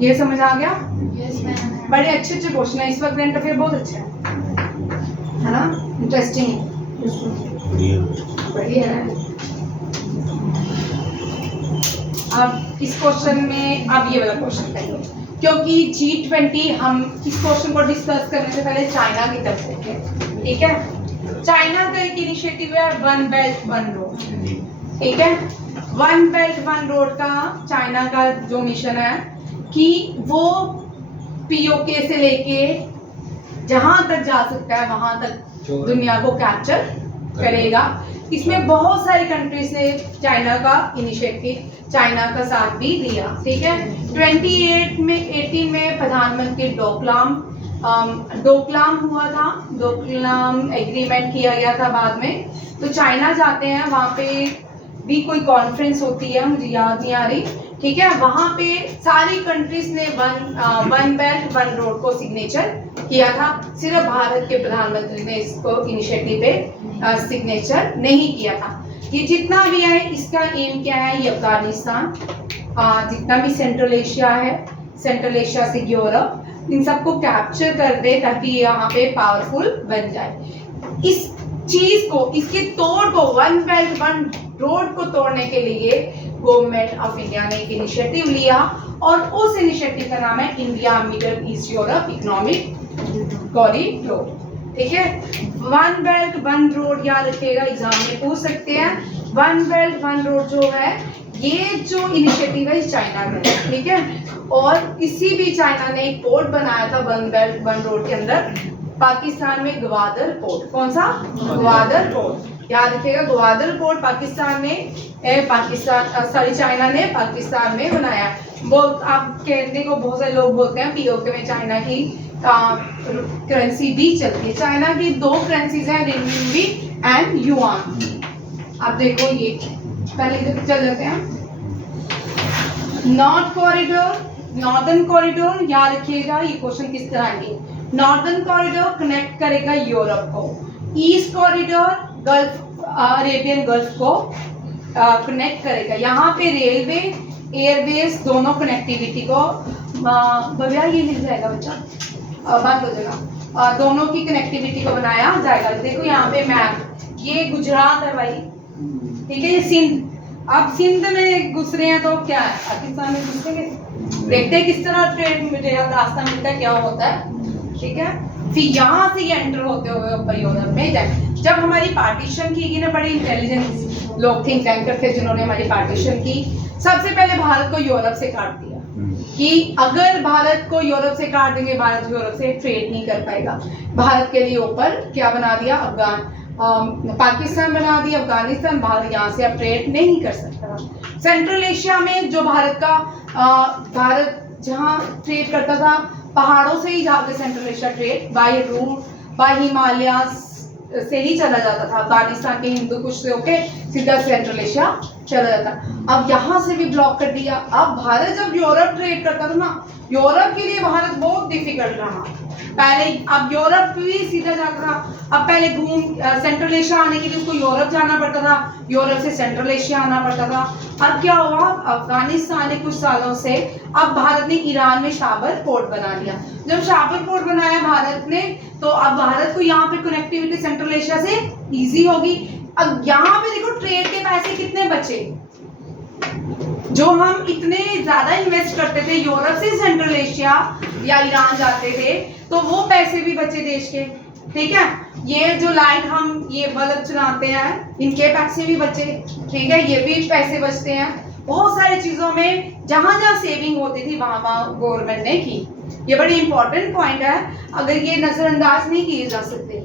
ये समझ आ गया? Yes ma'am. बड़े अच्छे क्वेश्चन है इस वक्त, करंट अफेयर बहुत अच्छा है ना, इंटरेस्टिंग बढ़िया है। अब इस क्वेश्चन में अब ये वाला क्वेश्चन करेंगे, क्योंकि G20 हम इस क्वेश्चन को डिस्कस करने से पहले चाइना की तरफ देखें, ठीक है। चाइना का एक इनिशिएटिव है वन बेल्ट वन रोड, ठीक है। वन बेल्ट वन रोड का चाइना का जो मिशन है कि वो POK से लेके जहां तक जा सकता है वहां तक दुनिया को कैप्चर करेगा। इसमें बहुत सारी कंट्रीज ने चाइना का इनिशिएटिव, चाइना का साथ भी दिया, ठीक है। 2018 में प्रधानमंत्री डोकलाम हुआ था, डोकलाम एग्रीमेंट किया गया था बाद में। तो चाइना जाते हैं, वहाँ पे भी कोई कॉन्फ्रेंस होती है, मुझे याद नहीं आ रही, ठीक है। वहाँ पे सारी कंट्रीज ने वन बेल्ट वन रोड को सिग्नेचर किया था, सिर्फ भारत के प्रधानमंत्री ने इसको इनिशिएटिव पे सिग्नेचर नहीं किया था। ये जितना भी है इसका एम क्या है, ये अफगानिस्तान, जितना भी सेंट्रल एशिया है, सेंट्रल एशिया से यूरोप, इन सबको कैप्चर कर दे ताकि यहाँ पे पावरफुल बन जाए। इस चीज को, इसके तोड़ को, वन बेल्ट वन रोड को तोड़ने के लिए गवर्नमेंट ऑफ इंडिया ने एक इनिशिएटिव लिया, और उस इनिशिएटिव का नाम है India middle east Europe economic corridor, ठीक है। वन बेल्ट वन रोड याद रखिएगा, एग्जाम में पूछ सकते हैं। वन बेल्ट वन रोड जो है, ये जो इनिशिएटिव है चाइना का, ठीक है। और इसी भी चाइना ने एक पोर्ट बनाया था वन बेल्ट वन रोड के अंदर, पाकिस्तान में ग्वादर पोर्ट। कौन सा? ग्वादर पोर्ट, याद रखिएगा। ग्वादर पोर्ट पाकिस्तान में, चाइना ने पाकिस्तान में बनाया। बहुत आप कहने को बहुत सारे लोग बोलते हैं POK में चाइना की करेंसी भी चलती है। चाइना की दो करेंसीज हैं, रिंगबी एंड युआन। आप देखो, ये पहले इधर चल जाते हैं। नॉर्थ कॉरिडोर, नॉर्दर्न कॉरिडोर, याद रखिएगा ये क्वेश्चन किस तरह आएंगे। नॉर्दर्न कॉरिडोर कनेक्ट करेगा यूरोप को, east corridor gulf, Arabian gulf को कनेक्ट करेगा। यहाँ पे रेलवे, एयरवेज दोनों कनेक्टिविटी को, भैया ये लिख जाएगा बच्चा, बंद हो जाएगा, दोनों की कनेक्टिविटी को बनाया जाएगा। देखो यहाँ पे मैप, ये गुजरात है भाई, ठीक है, ये सिंध। अब सिंध में घुस रहे हैं तो क्या है, पाकिस्तान में घुसेंगे, देखते हैं किस तरह ट्रेड रास्ता मिलता है, क्या होता है, ठीक है। फिर यहाँ से ये एंटर होते हुए ऊपर यूरोप में जाए। जब हमारी पार्टीशन की गई ना, बड़े इंटेलिजेंस लोग, थिंक टैंकर थे जिन्होंने हमारी पार्टीशन की, सबसे पहले भारत को यूरोप से काट दिया कि अगर भारत को यूरोप से काट देंगे, भारत यूरोप से ट्रेड नहीं कर पाएगा। भारत के लिए ऊपर क्या बना दिया, पाकिस्तान बना दिया, अफगानिस्तान, भारत यहाँ से अब ट्रेड नहीं कर सकता। सेंट्रल एशिया में जो भारत का, भारत जहाँ ट्रेड करता था पहाड़ों से ही जाके central Asia trade by route, by Himalaya से ही चला जाता था। अफगानिस्तान के हिंदू कुश से होके सीधा सेंट्रल एशिया चला जाता। अब यहाँ से भी ब्लॉक कर दिया। अब भारत जब यूरोप ट्रेड करता था ना, यूरोप के लिए भारत बहुत डिफिकल्ट रहा पहले। अब यूरोप भी सीधा जाता था। अब पहले घूम सेंट्रल एशिया आने के लिए उसको यूरोप जाना पड़ता था, यूरोप से सेंट्रल एशिया आना पड़ता था। अब क्या हुआ, अफगानिस्तान ने कुछ सालों से, अब भारत ने ईरान में शाबर पोर्ट बना लिया। जब शाबर पोर्ट बनाया भारत ने, तो अब भारत को यहाँ पे कनेक्टिविटी सेंट्रल एशिया से इजी होगी। अब यहाँ पे देखो ट्रेड के पैसे कितने बचे, जो हम इतने ज्यादा इन्वेस्ट करते थे यूरोप से सेंट्रल एशिया या ईरान जाते थे, तो वो पैसे भी बचे देश के। ठीक है। ये जो लाइट हम ये बल्ब चलाते हैं, इनके पैसे भी बचे, ठीक है, ये भी पैसे बचते हैं। बहुत सारी चीजों में जहां जहां सेविंग होती थी वहां वहां गवर्नमेंट ने की। ये बड़ी इंपॉर्टेंट पॉइंट है, अगर ये नजरअंदाज नहीं किए जा सकते।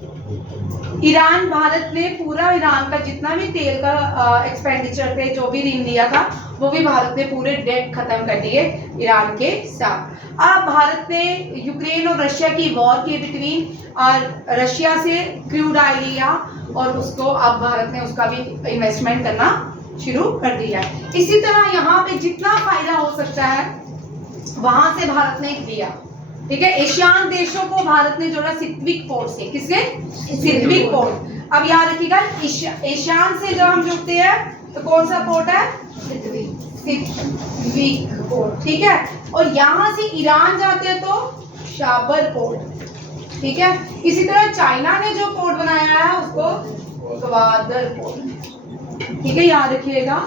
ईरान, भारत ने पूरा ईरान का जितना भी तेल का एक्सपेंडिचर थे, जो भी ऋण लिया था, वो भी भारत ने पूरे डेट खत्म कर दिए ईरान के साथ। अब भारत ने यूक्रेन और रशिया की वॉर के बिटवीन और रशिया से क्रूड ऑयल लिया और उसको अब भारत ने उसका भी इन्वेस्टमेंट करना शुरू कर दिया है। इसी तरह यहाँ पे जितना फायदा हो सकता है वहां से भारत ने लिया, ठीक है। एशियान देशों को भारत ने जोड़ा सित्विक पोर्ट से, किससे? सित्विक पोर्ट। अब याद रखिएगा, एशियान से जब हम जुड़ते हैं तो कौन सा पोर्ट है? सित्विक पोर्ट, ठीक है। और यहाँ से ईरान जाते हैं तो शाबर पोर्ट, ठीक है। इसी तरह चाइना ने जो पोर्ट बनाया है उसको ग्वादर पोर्ट, ठीक है, याद रखिएगा।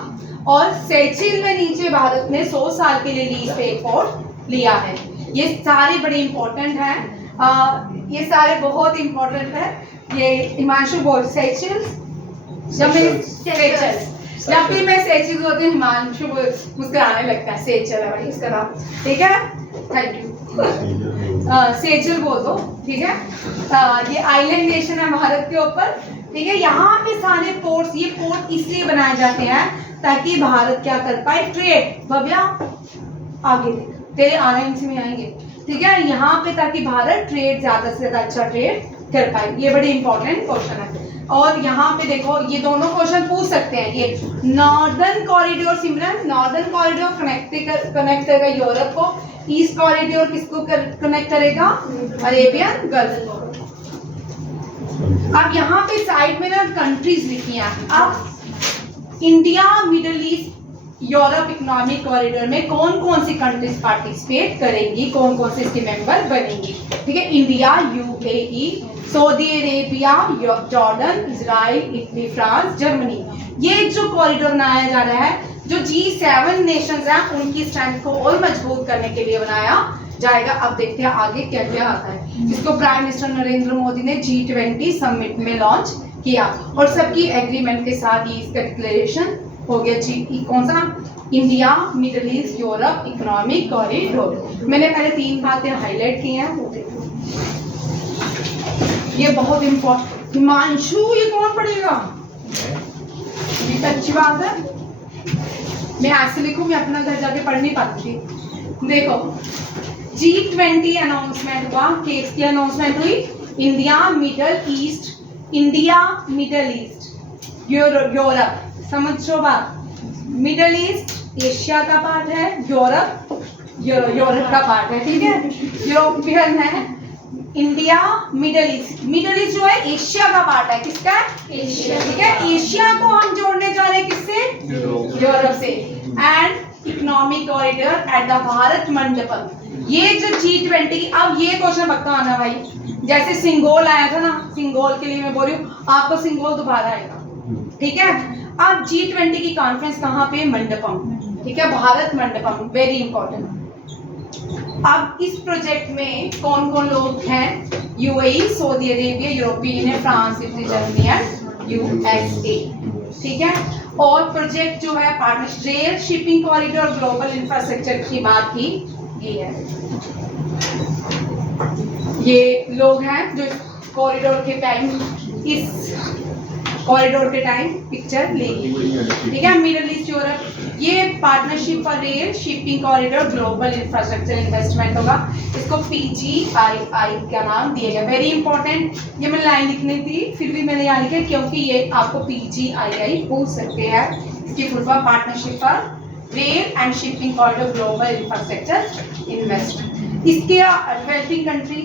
और सेचिल में नीचे भारत ने 100 साल के लिए लीज पे एक पोर्ट लिया है। ये सारे बड़े इंपॉर्टेंट हैं, ये सारे बहुत इंपॉर्टेंट है। ये हिमांशु बोल सेचिल, जब भी मैं सेचिल होती हूँ हिमांशु मुस्कुराने लगता है। सेचिल है भाई इसका नाम, ठीक है, थैंक यू। सेचिल बोल दो, ठीक है। ये आइलैंड नेशन है भारत के ऊपर, ठीक है। यहाँ पे सारे पोर्ट्स, ये पोर्ट इसलिए बनाए जाते हैं ताकि भारत क्या कर पाए? ट्रेड। भव्या आगे देख, तेरे आराम में आएंगे, ठीक है। यहाँ पे ताकि भारत ट्रेड ज्यादा से ज्यादा अच्छा ट्रेड कर पाए। ये बड़े इंपॉर्टेंट क्वेश्चन है। और यहाँ पे देखो, ये दोनों क्वेश्चन पूछ सकते हैं। ये नॉर्दर्न कॉरिडोर, सिमरन, नॉर्दर्न कॉरिडोर कनेक्ट करेगा यूरोप को, ईस्ट कॉरिडोर किसको कनेक्ट करेगा? अरेबियन गल्फ को। अब यहाँ पे साइड में ना कंट्रीज लिखी हैं। अब India, middle east, Europe economic corridor में कौन कौन सी कंट्रीज पार्टिसिपेट करेंगी, कौन कौन से इसके मेंबर बनेंगी, ठीक है। India, UAE, Saudi Arabia, Jordan, Israel, Italy, France, Germany. ये जो कॉरिडोर बनाया जा रहा है, जो G7 नेशंस हैं उनकी स्ट्रेंथ को और मजबूत करने के लिए बनाया जाएगा। अब देखते हैं आगे क्या क्या आता है। इसको प्राइम मिनिस्टर नरेंद्र मोदी ने G20 समिट में लॉन्च किया और सबकी एग्रीमेंट के साथ ये इसका डिक्लेरेशन हो गया। कौन सा? India, middle east, Europe economic corridor. मैंने पहले 3 बातें हाईलाइट की हैं, वो देखो। ये बहुत इम्पोर्टेंट। हिमांशु, ये कौन पढ़ेगा? ये तो अच्छी बात है। मैं ऐसे लिखूं, मैं अपना घर जाके पढ़ नहीं पाती थी। देखो, G20 अनाउंसमेंट हुआ, किसकी अनाउंसमेंट हुई? India, middle east, India, middle east, Europe. समझो बात, मिडिल ईस्ट एशिया का पार्ट है, यूरोप का पार्ट है, ठीक है, यूरोपियन है। इंडिया, मिडिल ईस्ट जो है एशिया का पार्ट है, किसका? एशिया, ठीक है। एशिया को हम जोड़ने जा रहे हैं किससे? यूरोप से। And economic corridor at the Bharat Mandapam. ये जो G20, अब ये क्वेश्चन पक्का आना भाई, जैसे सिंगोल आया था ना, सिंगोल के लिए मैं बोल रही हूँ, आपको सिंगोल दोबारा आएगा, ठीक है। अब G20 की कॉन्फ्रेंस कहाँ पे? मंडपम, ठीक है, भारत मंडपम, वेरी इंपॉर्टेंट। अब इस प्रोजेक्ट में कौन कौन लोग हैं? UAE, Saudi Arabia, European union, France, Italy, Germany and USA, ठीक है। और प्रोजेक्ट जो है partnership, rail, shipping corridor, global infrastructure की बात की गई है। ये लोग हैं जो कॉरिडोर के टाइम, इस कॉरिडोर के टाइम पिक्चर लेगी, ठीक है। मिडिल ईस्ट, यूरोप, ये partnership for rail, shipping corridor, global infrastructure investment होगा। इसको PGII का नाम दिया गया, वेरी इंपॉर्टेंट। ये मैंने लाइन लिखनी थी, फिर भी मैंने यहाँ लिखा क्योंकि ये आपको PGII पूछ सकते हैं। इसकी full form partnership for rail and shipping corridor, global infrastructure investment. इसके डेवलपिंग कंट्री,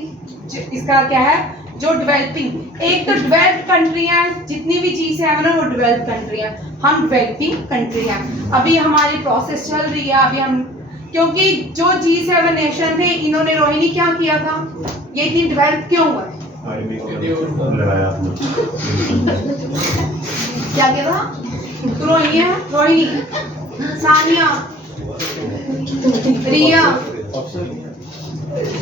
इसका क्या है? जो डेवलपिंग, एक तो डेवलप्ड कंट्री है, जितनी भी G7 है वो डेवलप्ड कंट्री है, हम डेवलपिंग कंट्री हैं। अभी हमारी प्रोसेस चल रही है, अभी हम, क्योंकि जो G7 नेशन थे इन्होंने रोहिणी क्या किया था, ये इतनी डेवलप क्यों हुआ है? क्या किया था? रोहिणी है, रोहिणी, सानिया, रिया,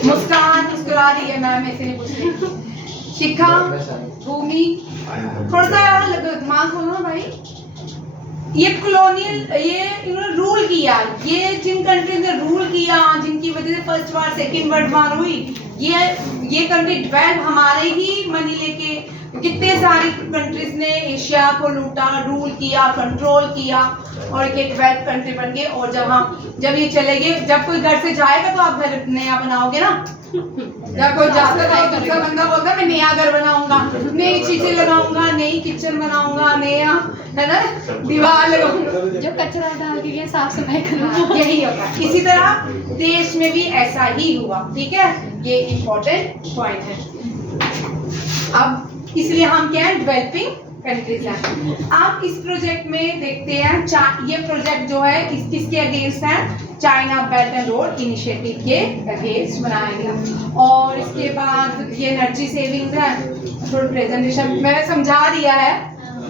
मुस्कान मुस्कुरा रही है, मैम ऐसे नहीं पूछ रही। शिखा, भूमि, थोड़ा सा दिमाग खोलो ना भाई। ये कॉलोनियल, ये इन्होंने रूल किया, ये जिन कंट्री ने रूल किया, जिनकी वजह से first war second world war हुई, ये कंट्री डेवलप हमारे ही मनी लेके, कितने सारी कंट्रीज ने एशिया को लूटा, रूल किया, कंट्रोल किया और ये डेवलप कंट्री बन गए। और जब ये चले गए, जब कोई घर से जाएगा तो आप घर नया बनाओगे ना। जब कोई जाता है तो दूसरा बंदा बोलता है मैं नया घर बनाऊंगा, नई चीजें लगाऊंगा, नई किचन बनाऊंगा, नया, है ना, दीवार लगाऊंगा, जो कचरा डाल के गया साफ सफाई करूंगा। यही होता है। इसी तरह देश में भी ऐसा ही हुआ, ठीक है। ये इम्पोर्टेंट पॉइंट है। अब इसलिए हम क्या है, डेवलपिंग कंट्रीज हैं। आप इस प्रोजेक्ट में देखते हैं, ये प्रोजेक्ट जो है किसके अगेंस्ट है, China belt and road initiative के अगेंस्ट बनाया गया। और इसके बाद ये एनर्जी सेविंग्स है, थोड़ा प्रेजेंटेशन मैंने समझा दिया है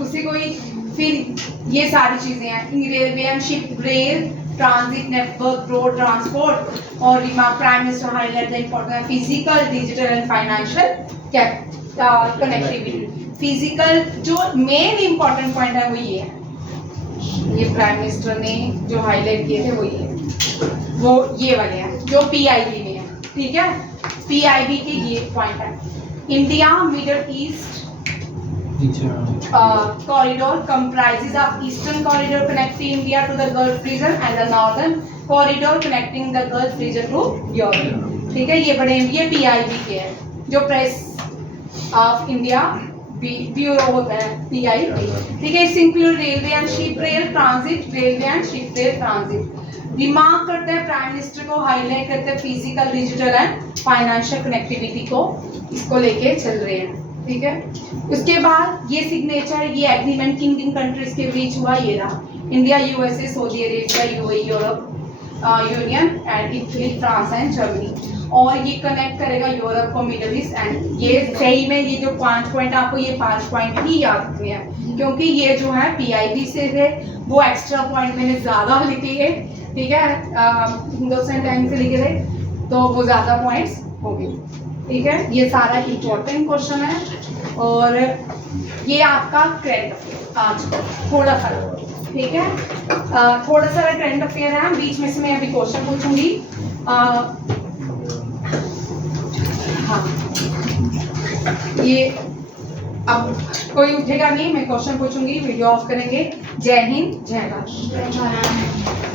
उसी को ही। फिर ये सारी चीजें हैं, railway and ship rail transit network road transport. और prime minister highlight the importance physical digital and financial connectivity. Physical जो मेन इम्पोर्टेंट पॉइंट है वो ये है, ये प्राइम मिनिस्टर ने जो हाईलाइट किए थे वो ये वाले हैं जो पीआईबी में है, ठीक है। पीआईबी के ये पॉइंट है, India middle east corridor comprises of eastern corridor connecting India to the Gulf region and the northern corridor connecting the Gulf region to Europe, ठीक है। ये पीआईबी के हैं, जो प्रेस ऑफ इंडिया ब्यूरो होता है, पीआईबी, ठीक है। इस include railway and ship rail transit, railway and ship rail transit. Remark करते हैं प्राइम मिनिस्टर को, हाईलाइट करते हैं physical digital and financial connectivity को, इसको लेके चल रहे हैं, ठीक है। उसके बाद ये सिग्नेचर, ये एग्रीमेंट किन किन कंट्रीज के बीच हुआ, ये रहा, India, USA, Saudi Arabia, UAE, Europe union and Italy, France and Germany. और ये कनेक्ट करेगा यूरोप को मिडल ईस्ट एंड ये सही में ये जो 5 पॉइंट आपको ये 5 पॉइंट ही याद रखने हैं, क्योंकि ये जो है पीआईबी से थे, वो एक्स्ट्रा पॉइंट मैंने ज़्यादा लिख लिए, ठीक है। हिंदुस्तान टाइम से लिखे थे तो वो ज़्यादा पॉइंट्स हो गए, ठीक है। ये सारा इम्पोर्टेंट क्वेश्चन है और ये आपका करंट अफेयर आज थोड़ा सा, ठीक है। थोड़ा सा करंट अफेयर है, बीच में से मैं अभी क्वेश्चन पूछूंगी। हाँ, ये अब कोई उठेगा नहीं, मैं क्वेश्चन पूछूंगी, वीडियो ऑफ करेंगे। जय हिंद, जय भारत।